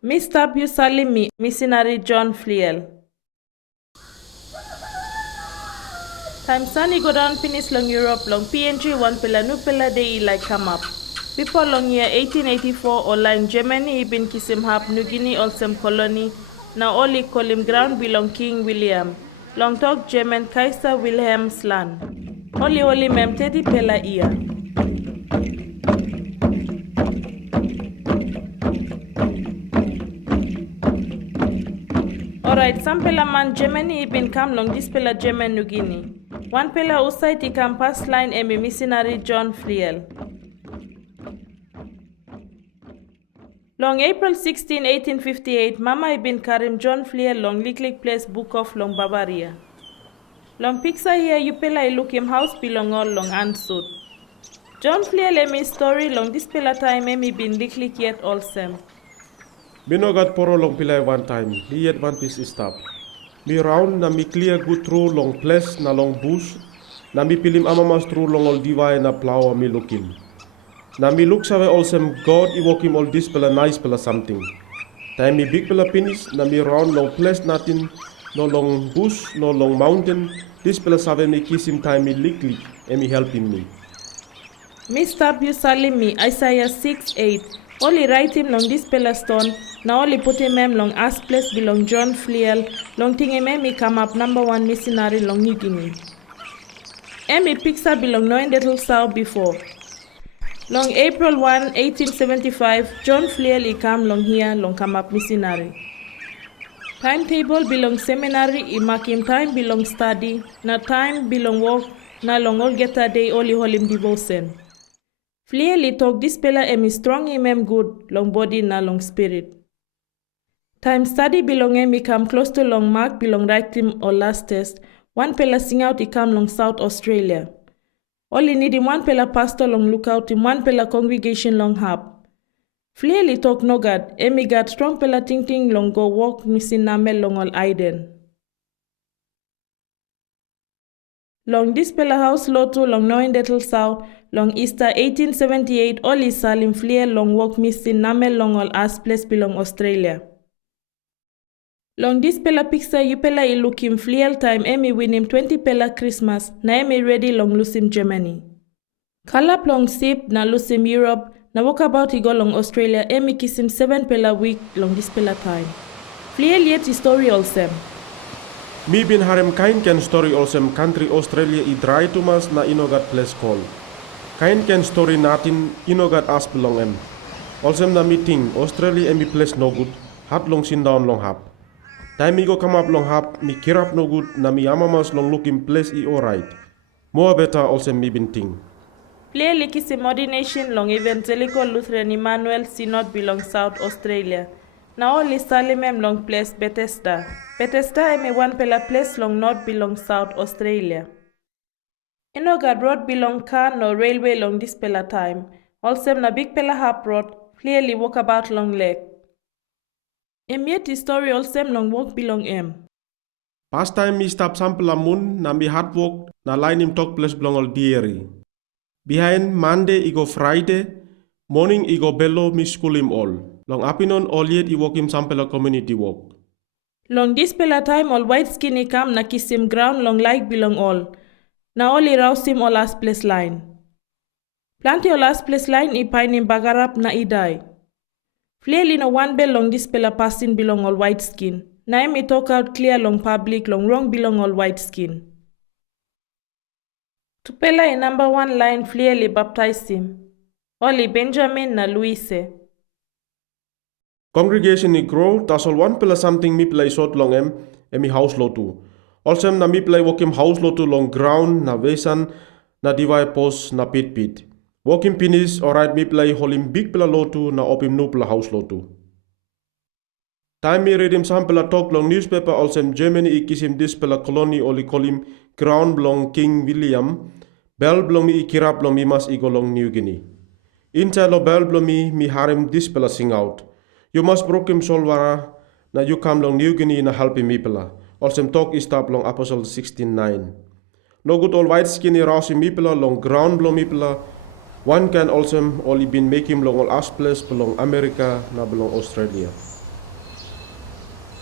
Mi stap salim Mi, missionary Johann Flierl. Time sunny go down finish long Europe long PNG one pela new pela day like come up. Before long year 1884 or line Germany been kisim hap New Guinea also colony. Now only call him ground belong King William. Long talk German Kaiser Wilhelm's land. Only mem teddy pela ear. Alright, some pela man Germany been come long this pela German New Guinea. One pela outside the campus line a missionary Johann Flierl. Long April 16, 1858, Mama ibn Karim Johann Flierl long Liklik place book of long Bavaria. Long picture here you pela I look him house belong all long answered. Johann Flierl Mi story long this pela time emi been Liklik yet all same. Binogat poro long pilai one time, li yet one piece stap. Mi round na mi clear good through long place na long bush, na mi pilim amamas through long all divai na plow mi looking. Na mi look save also God I walk him all this pela nice pela something. Time mi big pela finish, na mi round long place nothing, no long bush, no long mountain, this pela save mi kiss him time mi lick and me helping me. Mi stap salim Mi, Isaiah 6:8. Only write him long this pela stone, now only put him long as place belong Johann Flierl, long thing him come up number 1 missionary long New Guinea. Emi picture belong knowing little south before. Long April 1, 1875, Johann Flierl come long here long come up missionary. Timetable belong seminary, I mark him time belong study, na time belong work, na long all get a day only hold him devotion. Flierl talk this pela emi strong him good, long body na long spirit. Time study belong emi come close to long mark belong right him or last test. One pela sing out he come long South Australia. Only need him one pela pastor long look out him one pela congregation long hub. Flierl talk no God, emi got strong pela ting long go walk missing namel long all Aiden. Long this pela house lotu long knowing little south, long Easter 1878 only Salim Flierl long walk missing namel long all as place belong Australia. Long this pela picture you pela I look him Flierl time emi win him 20 pela Christmas, na emi ready long lose him Germany. Kalap long sip na lose him Europe, na walk about he go long Australia emi kiss him 7 pela week long this pela time. Flierl yet his story also. Mi bin harem kain ken story olsem country Australia I dry to mas na inogat place call. Kain ken story natin inogat as belong em. Olsem na meeting Australia emi place no good, hat long sin down long hap. Time mi go come up long hap, mi kirap no good na mi amamas long looking place I alright. More better olsem mi bin ting. Flierl kiss him ordination long Evangelical Lutheran Emmanuel Synod belong South Australia. Now only salim long place Bethesda. Bethesda emi one pela place long north belong South Australia. Inogat road belong car no railway long this pela time. Also na big pela hap road, Flierl walk about long leg. Yet story also long walk belong em. Past time mi stop sample moon na mi hard work na line him talk place belong all diary. Behind Monday I go Friday, morning I go bello mi school him all. Long apinon all yet I walk him sample community walk. Long this pela time all white skinny come na kiss him ground long like belong all. Na only rouse him all last place line. Plenty all last place line I pine him bagarap na I die. Flierl no one bell long this pela passing belong all white skin. Na emi talk out clear long public long wrong belong all white skin. To pela a number 1 line Flierl baptized him. Only Benjamin na Louise. Congregation I grow, tas all one pela something mi play short long emi house lotu. Also na mi play walk him house lotu long ground na vesan na divide post na pit. Walk him finish alright mi play hol him big pela lotu na op him no pela house lotu. Time mi read him some pela talk long newspaper also Germany I kiss him this pela colony oli call him ground belong King William. Bell belong mi I kirap belong mi mas I go long New Guinea. Inside lo bell belong mi harem this pela sing out. You must broke him solwara na you come long New Guinea na help him pela. Also talk is stop long Apostle 16:9. No good all white skinny rouse him pela long ground belong mi pela. One can also only been make him long all us place belong America na belong Australia.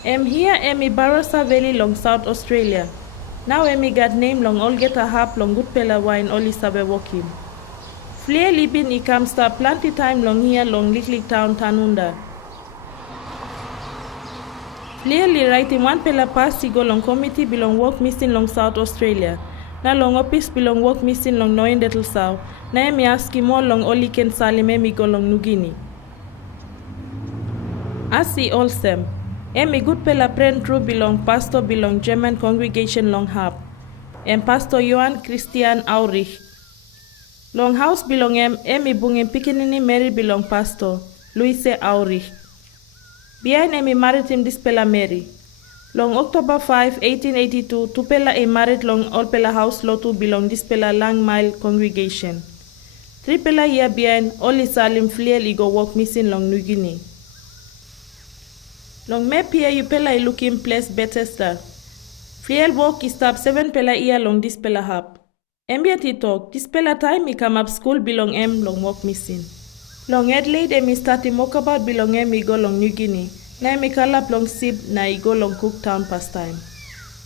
Here emi Barossa Valley long South Australia. Now emi got name long Olgeta Hap long Goodpella wine Oli Sabe Wokim. Flierl libin ikam star plenty time long here long Little Town Tanunda. Flierl li writing one pela past go long committee belong work missing long South Australia. Na long office belong work missing long Noin Dettle South. Na emi aski more long Oli Ken Salim emi go long New Guinea. Asi Olsem. Emi Goodpella pren true belong pastor belong German congregation long Hap. Pastor Johann Christian Aurich. Long house belong emi bungin pikinini Mary belong pastor Louise Aurich. Behind emi married him this pela Mary. Long October 5, 1882, Tupela married long Olpela house lotu belong this pela Lang Mile congregation. 3 pela year behind Oli Salim Flierl go walk missing long New Guinea. Long me pia you pela looking place Bethesda. Flierl walk is stap 7 pela year long this pela hap. Embiat he talk, this pela time he come up school belong long walk missing. Long Adelaide emi start him walk about belong he go long New Guinea. Na emi kalap long sip na he go long Cooktown pastime.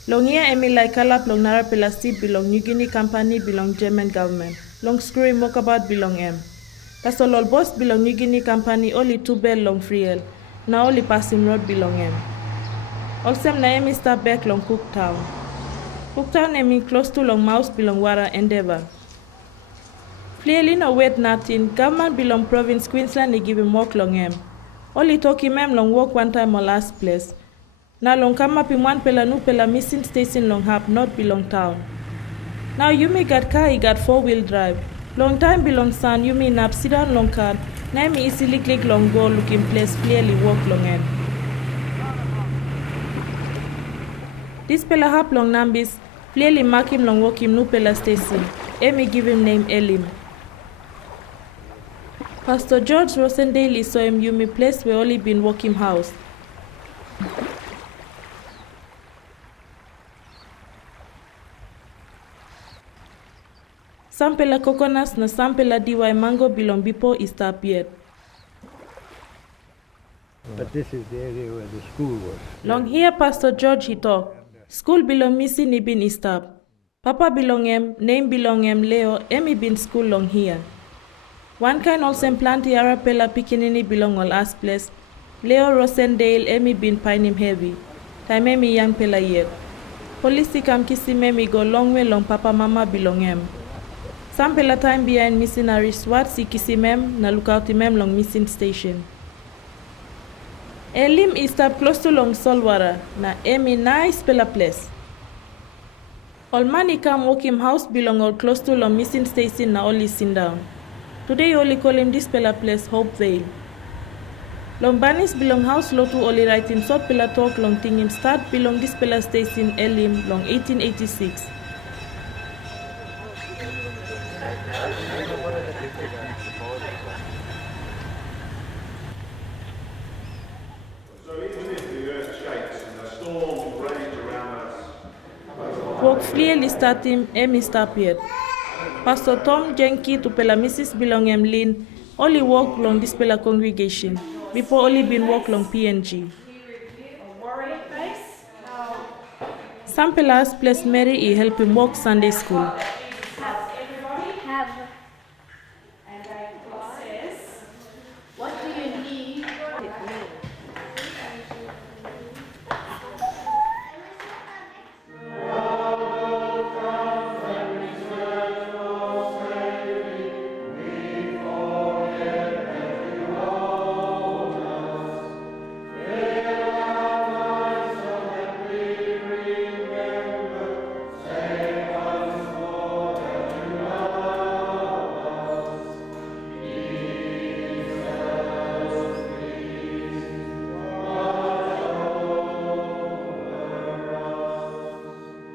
Long here emi like kalap long nara pela sip belong New Guinea company belong German government. Long screw him walk about belong That's all boss belong New Guinea company only 2 bell long Flierl. Na only passing road belong Also na emi start back long Cooktown. Cooktown emi close to long mouse belong Wara Endeavour. Flierl no wait nothing. Government belong province Queensland give him walk long Only talk him long walk one time or last place. Now long come up in one pela nu pela missing station long Hap not belong town. Now you may got car he got 4-wheel drive. Long time belong son you may nap sit down long car. Now me easily click long go looking place Flierl walk long This pela Hap long nambis Flierl mark him long walk him nu pela station. Emi give him name Elim. Pastor George Rosendale saw him you me place where only been walking house. Sampela coconuts na sampela diwai mango belong before is stap yet. But this is the area where the school was. Long here Pastor George he talk. School belong missing ibin istap. Papa belong name belong Leo emi been school long here. One kind also plenty arapela pikinini belong all as place. Leo Rosendale emi been pine him heavy. Time emi young pela yet. Police come kissy emi go long way long papa mama belong Some pela time behind missionary SWAT si kissy na look out long missing station. Elim is up close to long Solwara na emi nice pela place. All money come walk him house belong all close to long missing station na only sit down. Today only call him this pela place Hope Vale. Long banis belong house lotu only writing short pela talk long thing him start belong this pela station Elim long 1886. Walk Flierl start him emi stap yet. Pastor Tom Jenki to pela Mrs. belong Lin only walk long this pela congregation. Before only been walk long PNG. Some pelas place Mary he help him walk Sunday school. What do you need?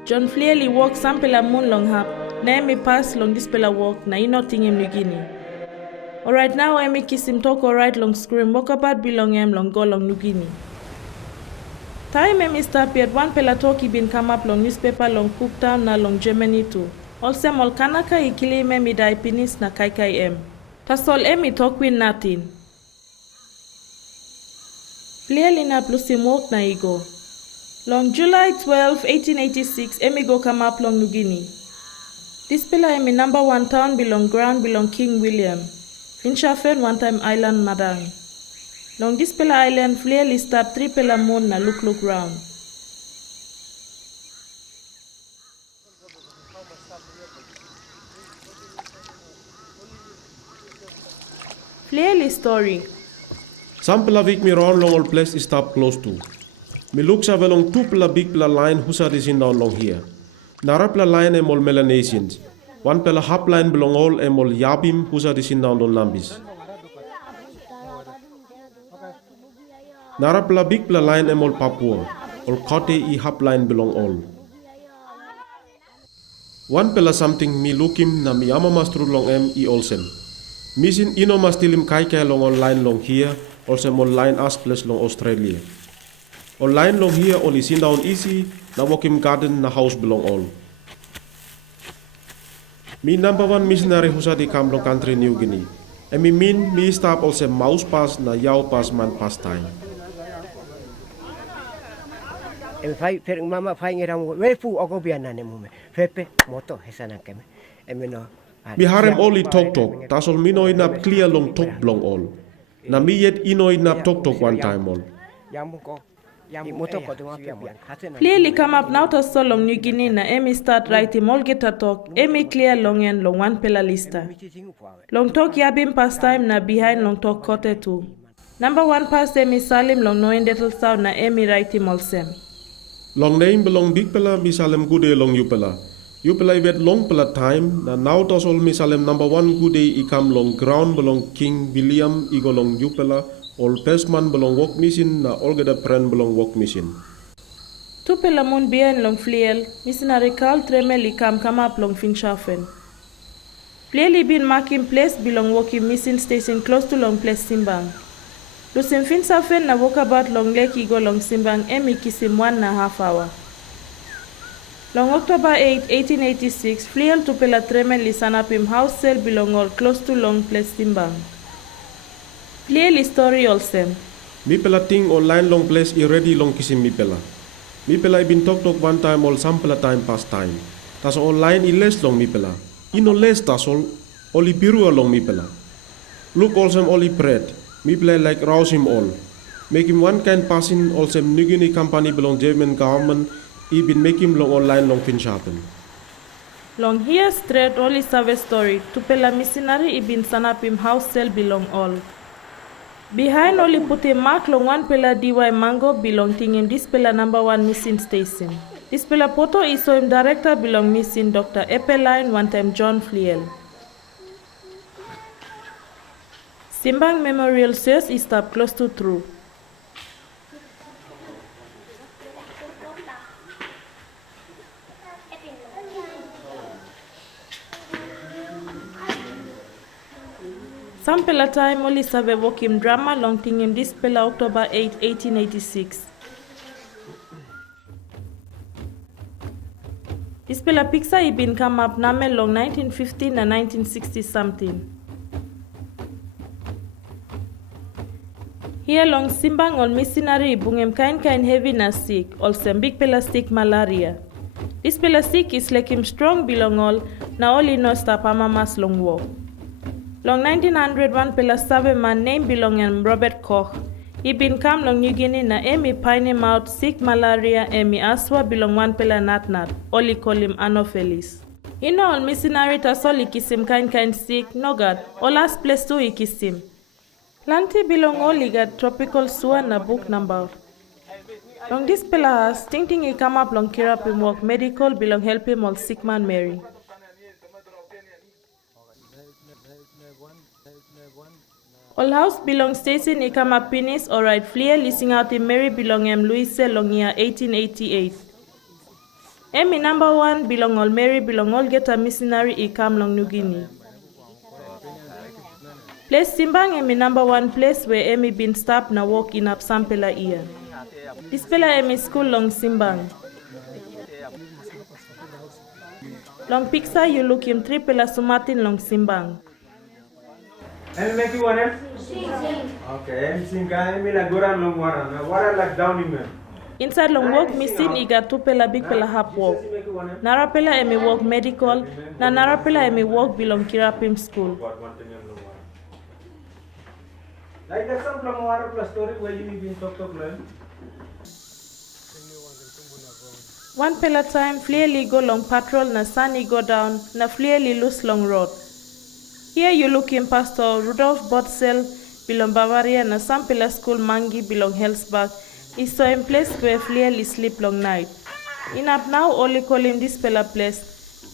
John Flierl walk some pela moon long hap. Na emi pass long this pela walk na nothing him New Guinea. Alright now emi kiss him talk alright long scream walk about belong long go long New Guinea. Time emi stop yet one pela talk he been come up long newspaper long Cooktown na long Germany too. Also mol kanaka he kill him emi die pinis na kai. Tas all emi talk with nothing. Flierl na plus him walk na he go. Long July 12, 1886, emi go come up long New Guinea. This pillar emi number 1 town belong ground belong King William. Finchafen one time island madang. Long this pillar island Flierl li stap 3 pillar moon na look round. Flierl li story. Some pela week me round long old place is stop close to. Me looks have along 2 pela big pela line who are in down long here. Nara pela line em all Melanesians. 1 pela half line belong all em all Yabim who are in down on Lambis. Nara pela big pela line em all Papua. All Kote I half line belong all. 1 pela something me look him na mi ama mastru long em I olsem. Misin ino mastilim kai long online long here, also online as plus long Australia. Online long here only sin down easy, na walking garden na house belong all. Me number 1 missionary who di kam long country New Guinea. And me stop also mouse pass na yao pass man pass time. Em fai per mama fai ngira mo wefu oko biana ne mo me. Fepe moto hesana keme. Em no Mi harem only talk, tasol mi no inap clear long talk blong all. Na mi yet ino inap talk one time all. Flierl li come up now to so long New Guinea na emi start writing all get a talk, emi clear long and long 1 pela lista. Long talk yabim past time na behind long talk kote too. Number 1 past emi salim long no little sound na emi writing all sem. Long name belong big pela mi salem gude long you pela. You play with long pela time, na now tasol misalem number 1 good day I come long ground belong King William I go long you pela, all pesman belong work mission na all get a friend belong work mission. 2 pela moon behind long Flierl, missionary Carl Tremel I come up long Finchafen. Flierl I been marking place belong walking missing station close to long place Simbang. Lusin Finchafen na walk about long lake I go long Simbang emi kisim 1.5 hour. Long October 8, 1886, Flierl to pela Tremel li sanapim house sale belong all close to long place Timbang. Flierl li story olsem. Mi pela ting online long place I ready long kisim mi pela. Mi pela I been talk 1 time all some pela time past time. Tas online I less long mi pela. Ino less tasol, oli biru along mi pela. Look olsem oli bread. Mi pela like rouse him all. Make him 1 kind passing olsem New Guinea company belong German government. I been making long online long Finchafen. Long here straight only service story. To pela missionary I been sanapim house sale belong all. Behind only put a mark long 1 pela DY mango belong him this pela number 1 missing station. This pela poto is so him director belong missing Dr. Epeline one time Johann Flierl. Simbang Memorial says is stop close to true. Some pela time only serve walking drama long him this pela October 8, 1886. This pela picture I been come up name long 1915 and 1960 something. Here long Simbang on missionary bungem kind heavy na sick, also big pela sick malaria. This pela sick is like him strong belong all, na only no stop amamas long walk. Long 1901 pela save man name belong and Robert Koch. He been come long New Guinea na emi pine mouth sick malaria emi aswa belong 1 pela natnat. Oli call him Anopheles. You know all missionary tasoli kisim kind sick no god. All last place too I kiss him. Lanti belong only got tropical sua na book number. Long this pela stinking he come up long care up him work medical belong help him all sick man Mary. All house belong station I come up penis alright Flierl listing out in Mary belong Louise long year 1888. Emi number 1 belong all Mary belong all get a missionary I come long New Guinea. Place Simbang emi number 1 place where Emi been stopped na walk in up sampela ear. This pela Emi school long Simbang. Long picture you look him 3 pela sumatin long Simbang. Emi make you one? Okay, Emi sing Emi la gora long wara. Na wara like down him. Inside long work missing iga tupela big pela hap work. Narapela emi work medical, na narapela emi work bilong kirapim school. Like that some from water plus story where you been talk learn. One pela time, Flierl go long patrol, na Sunny go down, na Flierl lose long road. Here you look in Pastor Rudolf Botzel, belong Bavaria, na some pela school Mangi belong Hellsberg, is so in place where Flierl sleep long night. In up now, only call him this pela place,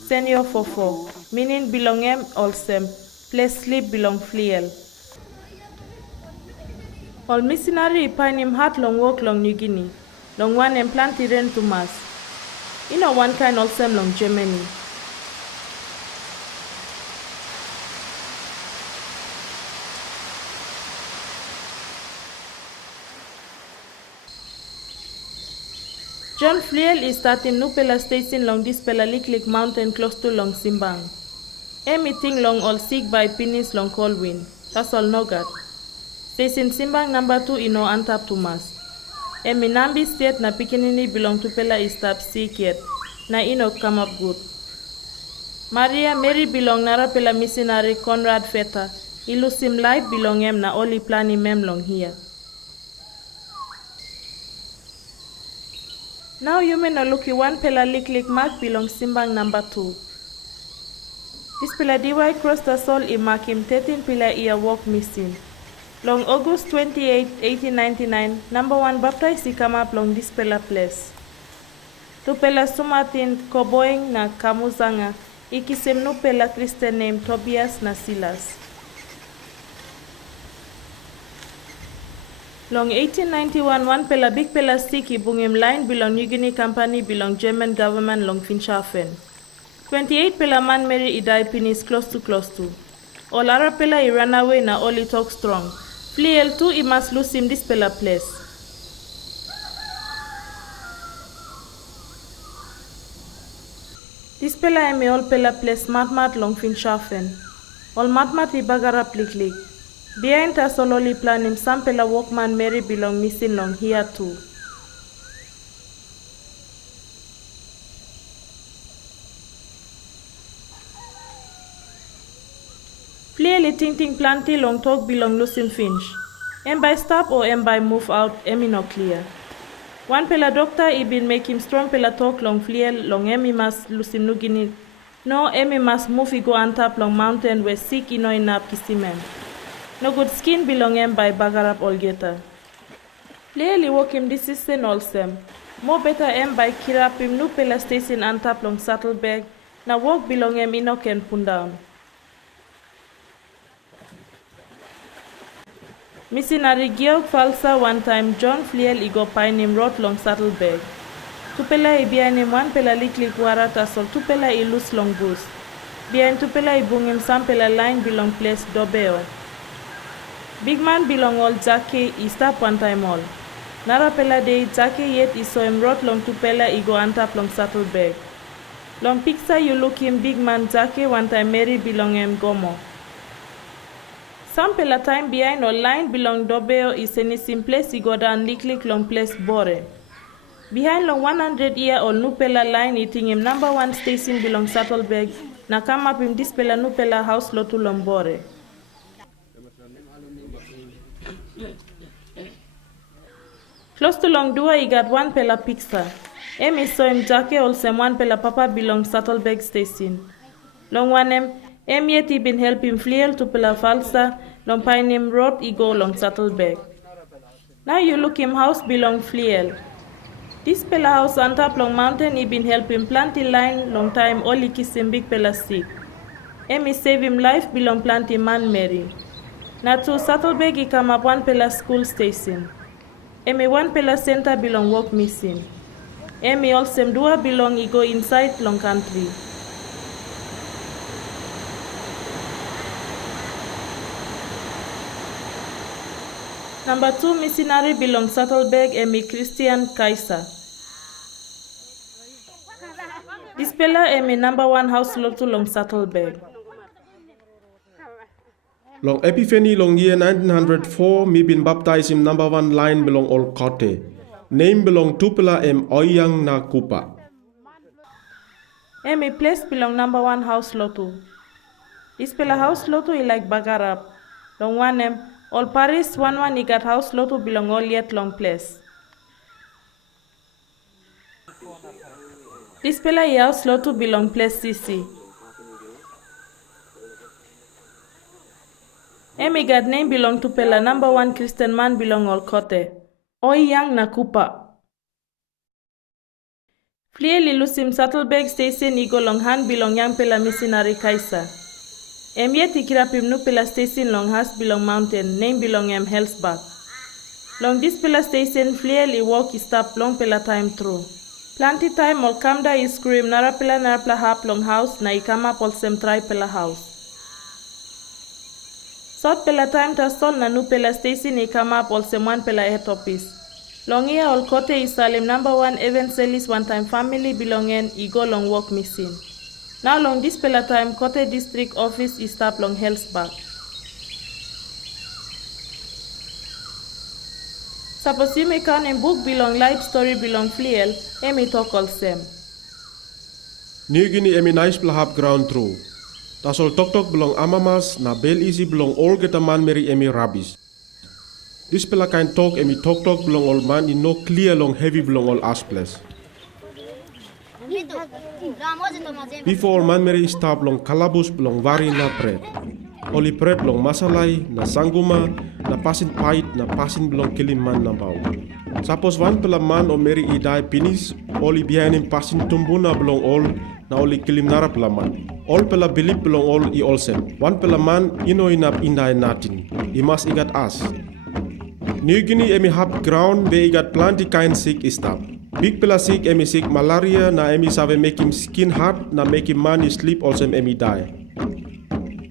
Senior Fofo, meaning belong em Olsem, place sleep belong Flierl. All missionary pine him heart long walk long New Guinea, long one and plant rain to mass. You know one kind also long Germany. Johann Flierl is starting new pela station long this pela Liklik mountain close to long Simbang. Meeting long all sick by Pinis long Colwyn. That's all no God. Station Simbang number 2 ino antap to mass. Nambi state na pikinini belong to pela istap sick yet. Na ino come up good. Maria Mary belong nara pela missionary Conrad Feta. Ilusim life belong em na only plani mem long here. Now you may no looky one pela Liklik mark belong Simbang number 2. This pela DY cross the soul I mark him 13 pela year walk missing. Long August 28, 1899, number 1 baptized he come up long this pela place. Tu pela sumatin koboing na kamuzanga, ikisem nu pela Christian name Tobias na Silas. Long 1891, one pela big pela sticky bungim line belong New Guinea company belong German government long Finchafen. 28 pela man Mary idai pinis close to. All ara pela I ran away na only talk strong. Flierl too I must lose him this pela place. This pela emi all pela place mat long Finchafen. All mat I bagarap Liklik. Behind us solely plan him some pela workman Mary belong missing long here too. Flierl ting planty long talk belong losing finch. Em by stop or em by move out, emi no clear. One pela doctor I been make him strong pela talk long Flierl long emi must losing New Guinea. No emi must move I go on top long mountain where sick ino inap kisimem. No good skin belong em by bagarap olgeta. Flierl walk him this season also. More better em by kirap him nu pela station on top long Saddleberg. Na walk belong em ino can put down. Missionary Georg Falsa one time John Flierl I go pine him road long Saddleberg. Tu pela I behind him one pela Liklik warata sol tu pela I loose long goose. Behind tu pela I bung him some pela line belong place Dobeo. Big man belong all Zake I stop one time all. Nara pela day Zake yet I saw him road long tu pela I go antap long Saddleberg. Long picture you look him big man Zake one time Mary belong him Gomo. Some pela time behind or line belong Dobeo is any sim place I go down Liklik long place Bore. Behind long 100 year old nu pela line eating him number 1 station belong Saddleberg. Na come up him this pela nu pela house lotu long Bore. Close to long dua I got one pela pizza. Emi saw him Jacke also one pela papa belong Saddleberg station. Long one em yet I been helping Flierl to pela falsa long pine him road I go long Saddleberg. Now you look him house belong Flierl. This pela house on top long mountain I been helping planty line long time only kiss him big pela sick. Emi save him life belong planty man Mary. Na to Saddleberg I come up one pela school station. Emi one pela center belong work missing. Emi also dua belong I go inside long country. Number 2 missionary belong Saddleberg emi Christian Kaiser. This pela emi number 1 house lotu long Saddleberg. Long Epiphany long year 1904, me been baptized in number 1 line belong Old Kote. Name belong tupela oyang na kupa. Emi place belong number 1 house lotu. This pela house lotu I like bagarap. Long one all Paris one igat house lotu belong all yet long place. This pela house lotu belong place CC. Emi gat name belong to pela number 1 Christian man belong all kote. Oyang na kupa. Flierl Lusim Saddleback Station Igo long han belong yang pela missionary kaisa. Yet ikirapim nu pela station long has belong mountain, name belong Hellsback. Long this pela station Flierl walk stap long pela time through. Plenty time all kamda scream narapla hap long house na ikama pol sem try pela house. Sot pela time ta sol na nu pela station ikama pol sem one pela head office. Long here all kote salim number 1 Evangelist one time family belongen Igo long work missing. Now long this pela time kote district office is stap long Hellsback. Suppose you make an book belong life story belong Flierl, emi talk all sem. New Guinea emi nice plahap ground through. Das all tok belong amamas na bel easy belong all getaman meri emi rabis. This pela kind talk emi talk belong all man in no clear long heavy belong all asples. Before all man meri stop long kalabus belong vari na pret. Oli pret long masalai na sanguma na pasin pait na pasin belong kilim man na bau. Suppose one pela man o meri idai pinis oli behind him pasin tumbuna belong all na oli kilim nara pela man. All pela bilip belong all I all sem. One pela man ino inap indai natin. I must igat as. New Guinea emi hap ground be igat plenty kind sick istap. Big pela sick emi sick malaria na emi save make him skin hard na make him man sleep also emi die.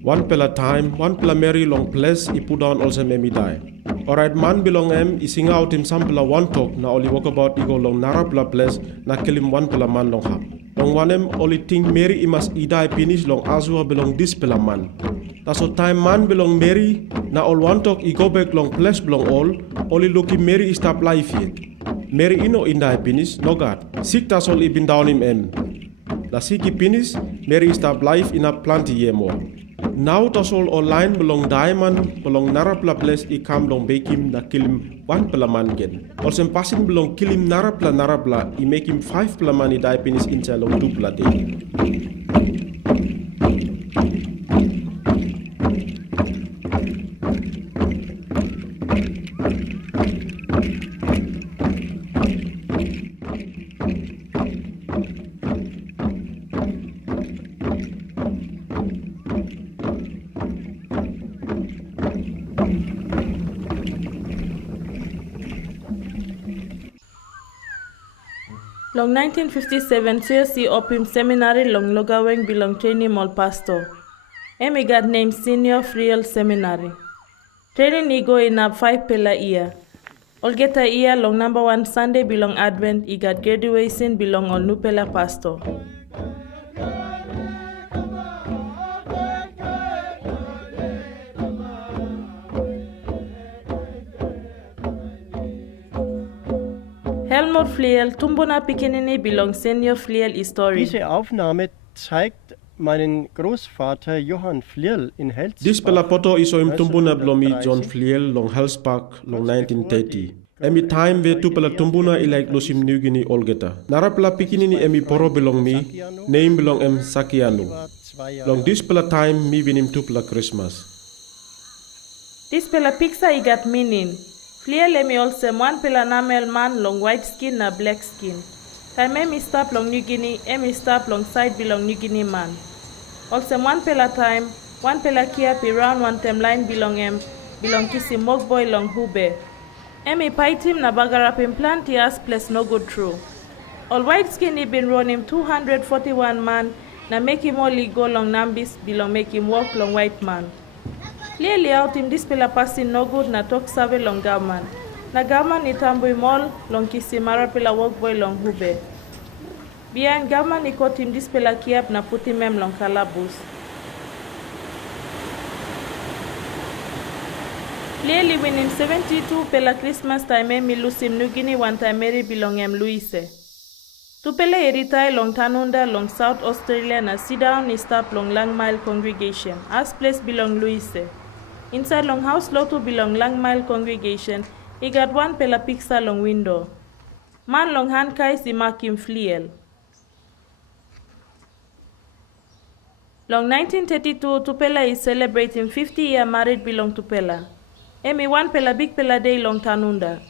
One pela time, one pela Mary long place I put down also emi die. Alright man belong I sing out him some pela one talk na only walk about I go long nara pela place na kill him one pela man long hap. Long one only think Mary I must I die finish long azua belong this pela man. That's all time man belong Mary na all one talk I go back long place belong all only looking Mary is stop life yet. Mary ino in die finish no God. Sick that's all I been down him La sick I finish Mary is stop life in a plenty year more. Now that's all line belong diamond belong nara pela place I come long bake him na kill him one pela man again. Also passing belong kill him nara pela I make him 5 pela man I die finish inside long 2 pela day. Long 1957, CSC Opim Seminary long Logaweng belong training mall pastor. Emi got named Senior Flierl Seminary. Training ni go in up 5 pela year. All get a year long number 1 Sunday belong Advent, I got graduation belong all new pela pastor. Helmut Flierl, Tumbona Pikinini belong Senior Flierl Story. Diese Aufnahme zeigt meinen Großvater Johann Flierl in Hellsback. This pela poto iso im tumbuna blomi John Flierl long Hellsback long 1930. Emi time ve tu pela tumbuna I like lusim New Guinea olgeta. Nara pela pikinini emi poro belong mi, name belong Sakianu. Long this pela time mi vinim tu pela Christmas. This pela pizza I got meaning. Flierl emi also one pela namel man long white skin na black skin. Time emi stop long New Guinea, emi stop long side belong New Guinea man. Also one pela time, one pela kia pi round one tem line belong kisi mog boy long hube. Emi fight him na bagarap him plenty as place no good through. All white skin he been run him 241 man na make him only go long nambis belong make him walk long white man. Clearly out him this pela passing no good na talk save long gaman. Na gaman ni tambu him all long kisi mara pela walk boy long hube. Behind gaman ni caught him this pela kiap na put him long kalabus. Flierl living in 72 pela Christmas time mi lusim New Guinea one time Mary bilong Louise. Tupele eritai long Tanunda long South Australia na sit down ni stap long Lang Mile congregation. As place belong Louise. Inside long house lotu belong Lang Mile congregation. He got one pela pizza long window. Man long hand kai si Johann Flierl. Long 1932 Tupela is celebrating 50-year married belong Tupela. Emi one pela big pela day long Tanunda.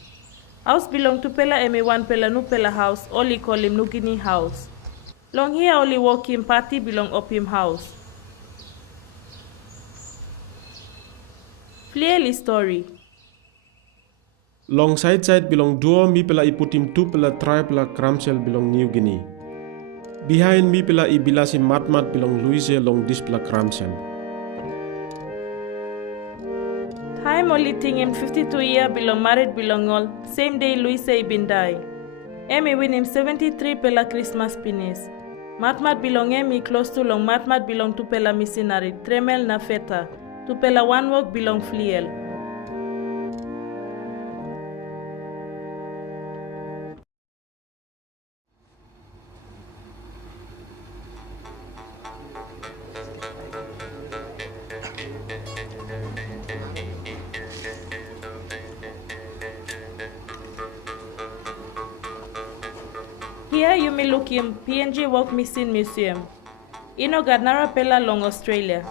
House belong to Pela emi one pela nu pela house, only call him New Guinea house. Long here only walk him party belong up him house. Flierl story. Long side belong duo mi pela iputim tu pela tribe pela Kramsel belong New Guinea. Behind mi pela ibilasi matmat belong Louise long dis pela Kramsel. Time only thing him 52 year belong married belong all. Same day Louise been die. Emi win him 73 pela Christmas pinis. Matmat belong emi close to long matmat belong to pela missionary. Tremel na feta. To pela one work belong Flierl. Here you may look him PNG Walk Missing Museum. Ino Gadnara Pela long Australia.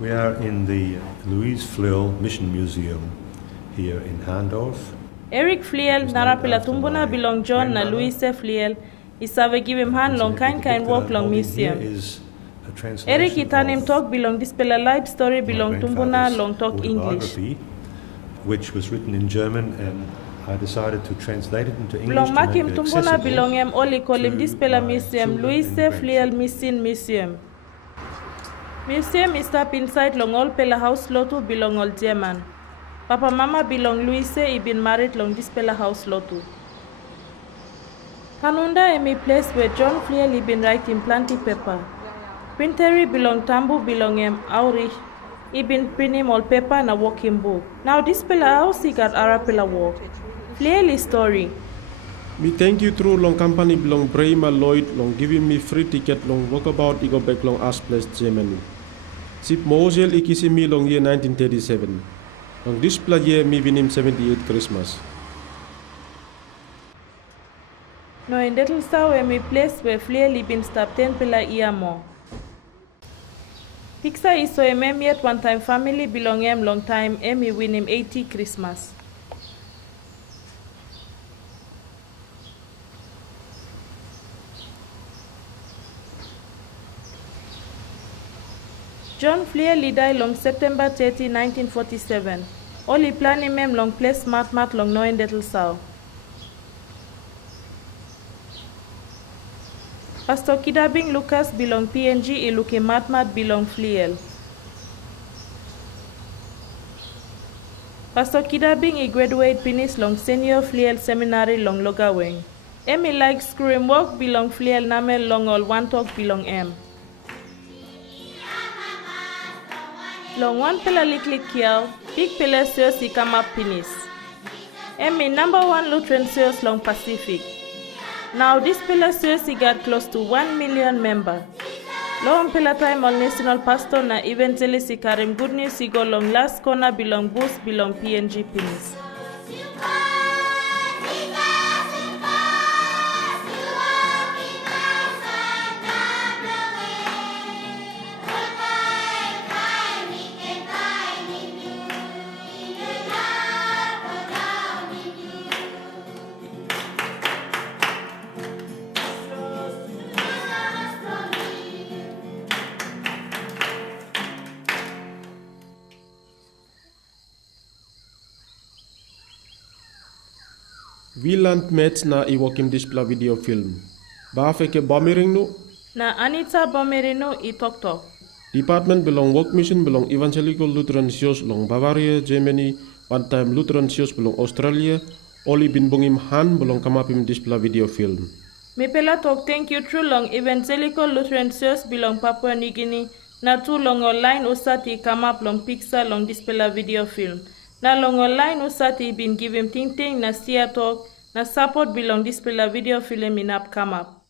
We are in the Louis Flierl Mission Museum here in Handorf. Eric Flierl Nara Pela Tumbuna belong John na Louise Flierl. Isave give him hand long kind walk long museum. Eric Itanim talk belong this pela life story belong Tumbuna long talk English. Which was written in German and I decided to translate it into English. Belong to make Makim it Tumbuna accessible belong em only call him this pela to museum my Louise children and Flierl Missing Museum. Museum is up inside long all pela house lotu belong all German. Papa mama belong Louise he been married long this pela house lotu. Tanunda emi place where Johann Flierl he been writing plenty paper. Printeri belong Tambu belong em Aurich. He been printing all paper na walking book. Now this pela house he got ara pela walk. Flierl story. Me thank you through long company belong Bremer Lloyd long giving me free ticket long walkabout I go back long as place Germany. Sip Mosel ikisi me long year 1937. Long this pla year me win him 78 Christmas. No in little saw emi place where Flierl he been stop 10 pela year more. Pixar is so em yet one time family belong em long time emi win him 80 Christmas. Johann Flierl he died long September 30, 1947. Only planning mem long place smart long no in little saw. Pastor Kidabing Lucas belong PNG iluke matmat belong Flierl. Pastor Kidabing he graduate finish long senior Flierl seminary long Logaweng. Emi like scream work belong Flierl namel long all one talk belong em. Long one pela liklik kiao, big pela sears he come up finish. Emi number 1 Lutheran sears long Pacific. Now this pillar says he got close to 1 million member. Long pillar time all national pastor na evangelist he carry good news he go long last corner belong boost belong PNG pinis. Wieland Metzner I walk him display video film. Bafeke bombering no. Na Anita Bomerino I talk. Department belong work mission belong Evangelical Lutheran Church long Bavaria, Germany. One time Lutheran Church belong Australia. Oli bin bungim han belong come up him display video film. Me pela talk thank you through long Evangelical Lutheran Church belong Papua New Guinea. Na tu long online usati come up long picture long display video film. Na long online usati been given ting ting na steer talk na support belong display video film in up come up.